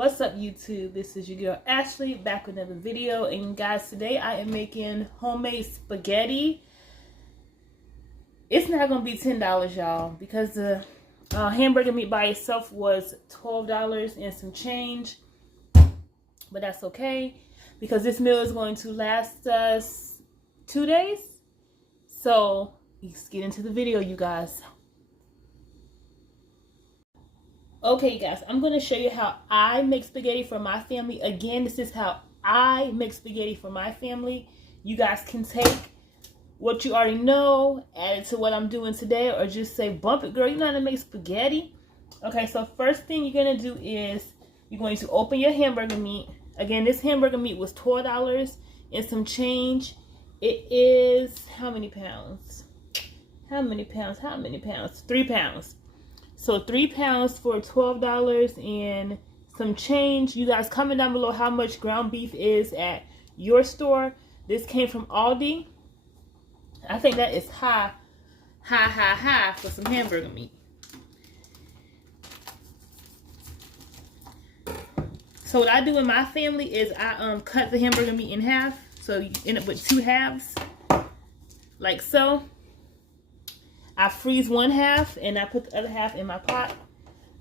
What's up, YouTube? This is your girl Ashley back with another video, and guys, today I am making homemade spaghetti. It's not gonna be $10, y'all, because the hamburger meat by itself was $12 and some change, but that's okay because this meal is going to last us 2 days. So let's get into the video, you guys. Okay, guys, I'm going to show you how I make spaghetti for my family. Again, this is how I make spaghetti for my family. You guys can take what you already know, add it to what I'm doing today, or just say, bump it, girl, you know how to make spaghetti. Okay, so first thing you're going to do is you're going to open your hamburger meat. Again, this hamburger meat was $12 and some change. It is, how many pounds? How many pounds? 3 pounds. So 3 pounds for $12 and some change. You guys comment down below how much ground beef is at your store. This came from Aldi. I think that is high for some hamburger meat. So what I do in my family is I cut the hamburger meat in half. So you end up with 2 halves, like so. I freeze one half and I put the other half in my pot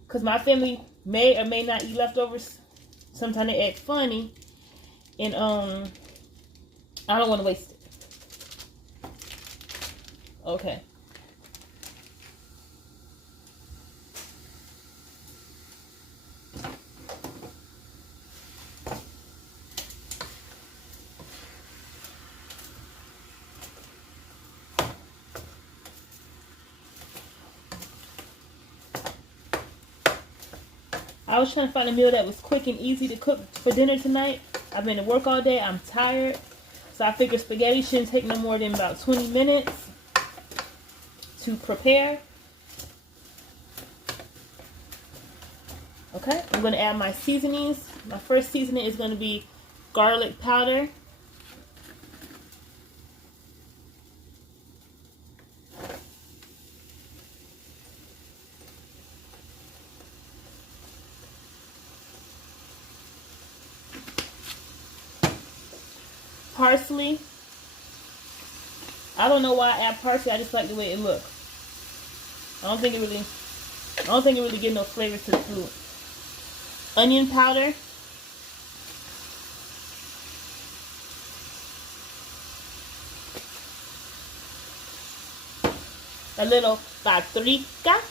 because my family may or may not eat leftovers. Sometimes they act funny, and I don't want to waste it. Okay. I was trying to find a meal that was quick and easy to cook for dinner tonight. I've been to work all day. I'm tired. So I figured spaghetti shouldn't take no more than about 20 minutes to prepare. Okay, I'm going to add my seasonings. My first seasoning is going to be garlic powder. Parsley. I don't know why I add parsley. I just like the way it looks. I don't think it really gives no flavor to the food. Onion powder. A little paprika.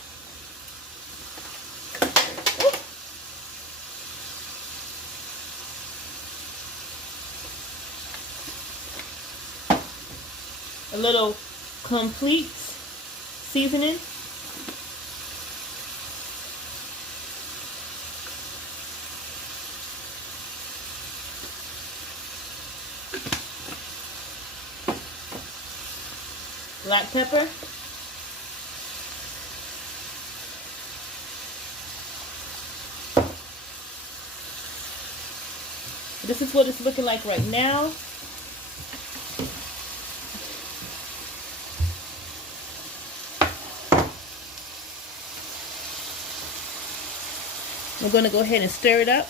A little complete seasoning. Black pepper. This is what it's looking like right now. We're going to go ahead and stir it up.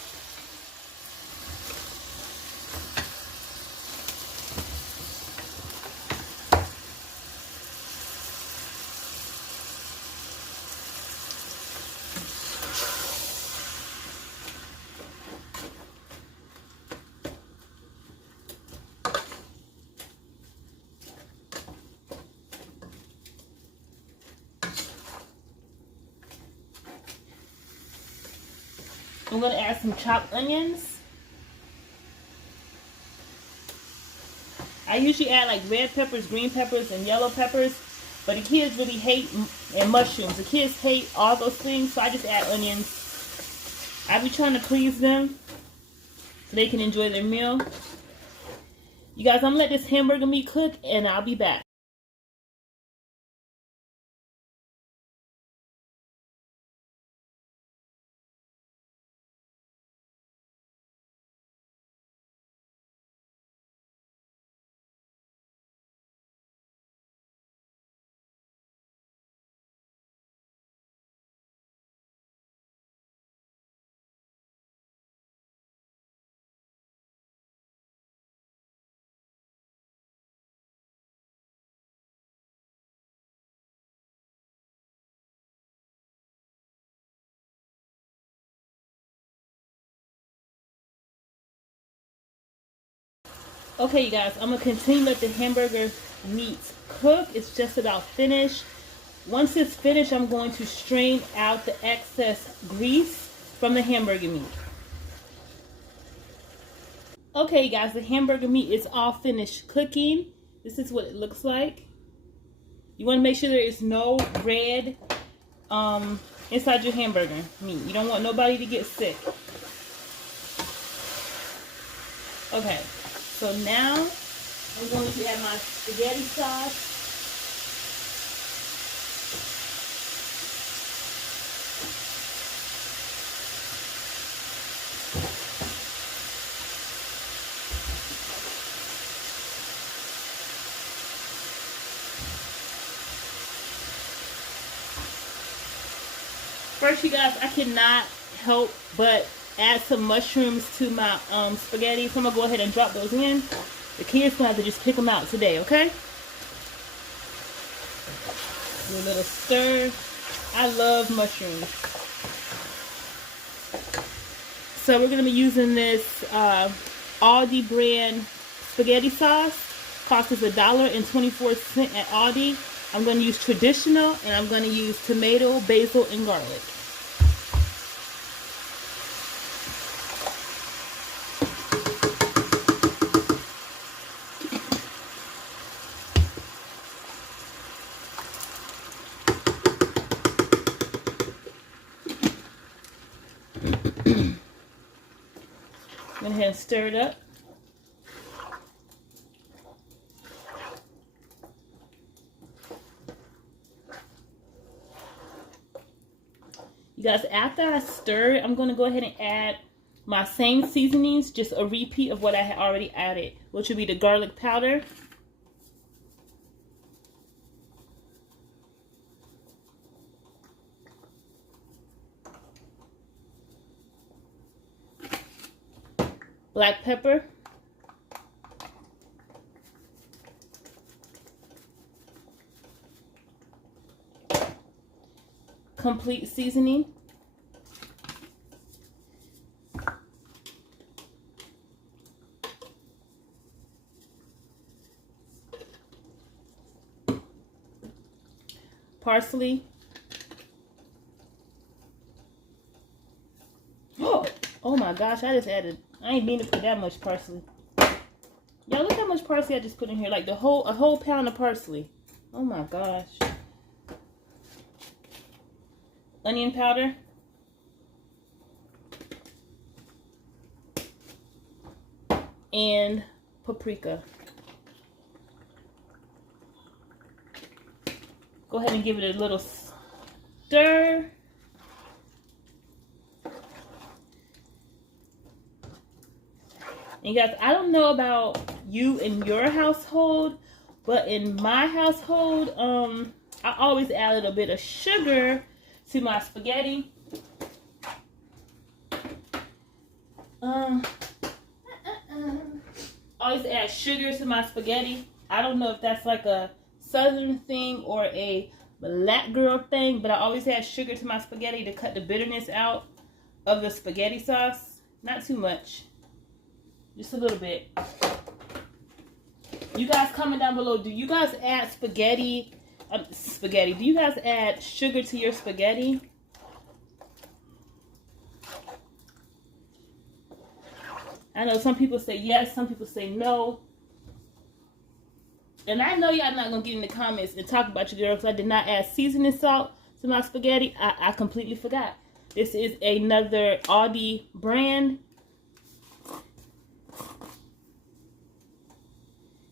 I'm going to add some chopped onions. I usually add like red peppers, green peppers, and yellow peppers, but the kids really hate, and mushrooms. The kids hate all those things, so I just add onions. I be trying to please them so they can enjoy their meal. You guys, I'm going to let this hamburger meat cook, and I'll be back. Okay, you guys, I'm gonna continue to let the hamburger meat cook. It's just about finished. Once it's finished, I'm going to strain out the excess grease from the hamburger meat. Okay, you guys, the hamburger meat is all finished cooking. This is what it looks like. You want to make sure there is no red inside your hamburger meat. You don't want nobody to get sick. Okay, so now I'm going to add my spaghetti sauce. First, you guys, I cannot help but add some mushrooms to my spaghetti. So I'm going to go ahead and drop those in. The kids going to have to just pick them out today, okay? Do a little stir. I love mushrooms. So we're going to be using this Aldi brand spaghetti sauce. Cost us $1.24 at Aldi. I'm going to use traditional, and I'm going to use tomato, basil, and garlic. Go ahead and stir it up. You guys, after I stir it, I'm going to go ahead and add my same seasonings, just a repeat of what I had already added, which would be the garlic powder, black pepper, complete seasoning, parsley, oh my gosh, I ain't mean to put that much parsley. Y'all, look how much parsley I just put in here, like a whole pound of parsley. Oh my gosh. Onion powder, and paprika. Go ahead and give it a little stir. And guys, I don't know about you in your household, but in my household, I always add a little bit of sugar to my spaghetti. Always add sugar to my spaghetti. I don't know if that's like a southern thing or a black girl thing, but I always add sugar to my spaghetti to cut the bitterness out of the spaghetti sauce. Not too much, just a little bit. You guys comment down below, do you guys add spaghetti? Do you guys add sugar to your spaghetti? I know some people say yes, some people say no. And I know y'all not going to get in the comments and talk about your girl because I did not add seasoning salt to my spaghetti. I completely forgot. This is another Aldi brand.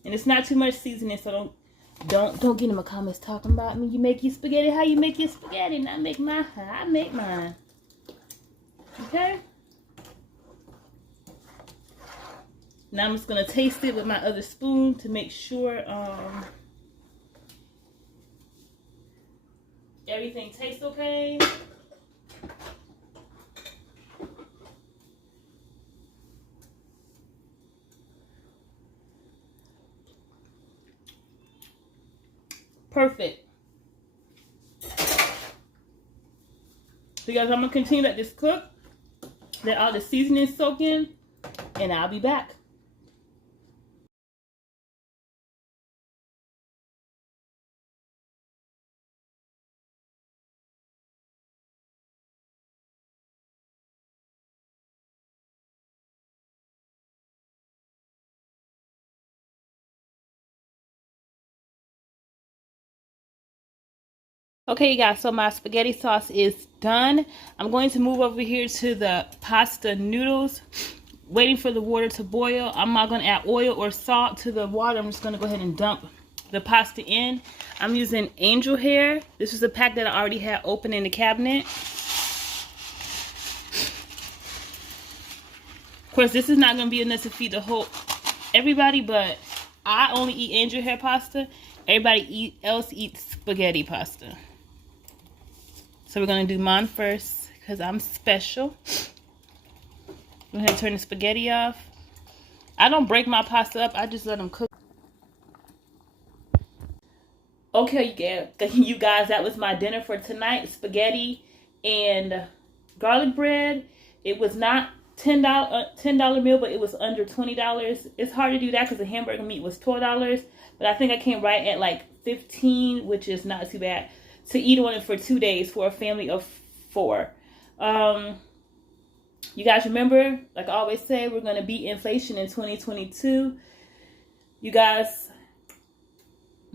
And it's not too much seasoning, so don't get in my comments talking about me. You make your spaghetti how you make your spaghetti, not make mine how I make mine. Okay? Now I'm just going to taste it with my other spoon to make sure everything tastes okay. Perfect. So guys, I'm going to continue to let this cook. Let all the seasonings soak in. And I'll be back. Okay, you guys, so my spaghetti sauce is done. I'm going to move over here to the pasta noodles, waiting for the water to boil. I'm not going to add oil or salt to the water. I'm just going to go ahead and dump the pasta in. I'm using angel hair. This is a pack that I already had open in the cabinet. Of course, this is not going to be enough to feed the whole everybody, but I only eat angel hair pasta. Everybody else eats spaghetti pasta. So we're going to do mine first because I'm special. Go ahead and turn the spaghetti off. I don't break my pasta up. I just let them cook. Okay, you guys, that was my dinner for tonight. Spaghetti and garlic bread. It was not $10 meal, but it was under $20. It's hard to do that because the hamburger meat was $12. But I think I came right at like $15, which is not too bad, to eat on it for 2 days for a family of 4. You guys remember, like I always say, we're going to beat inflation in 2022. You guys,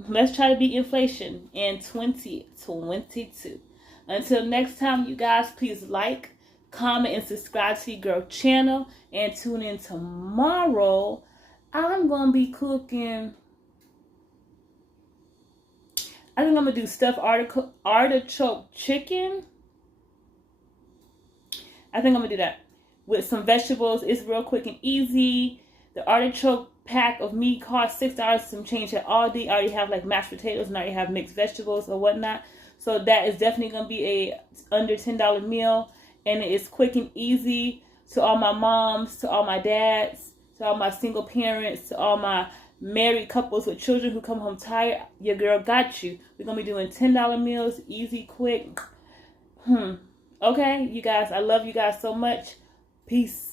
let's try to beat inflation in 2022. Until next time, you guys, please like, comment, and subscribe to your girl channel. And tune in tomorrow. I'm going to be cooking. I think I'm going to do stuffed artichoke chicken. I think I'm going to do that with some vegetables. It's real quick and easy. The artichoke pack of meat costs $6 some change at Aldi. I already have like mashed potatoes and I already have mixed vegetables or whatnot. So that is definitely going to be a under $10 meal. And it is quick and easy. To all my moms, to all my dads, to all my single parents, to all my married couples with children who come home tired, your girl got you. We're going to be doing $10 meals, easy, quick. Okay, you guys, I love you guys so much. Peace.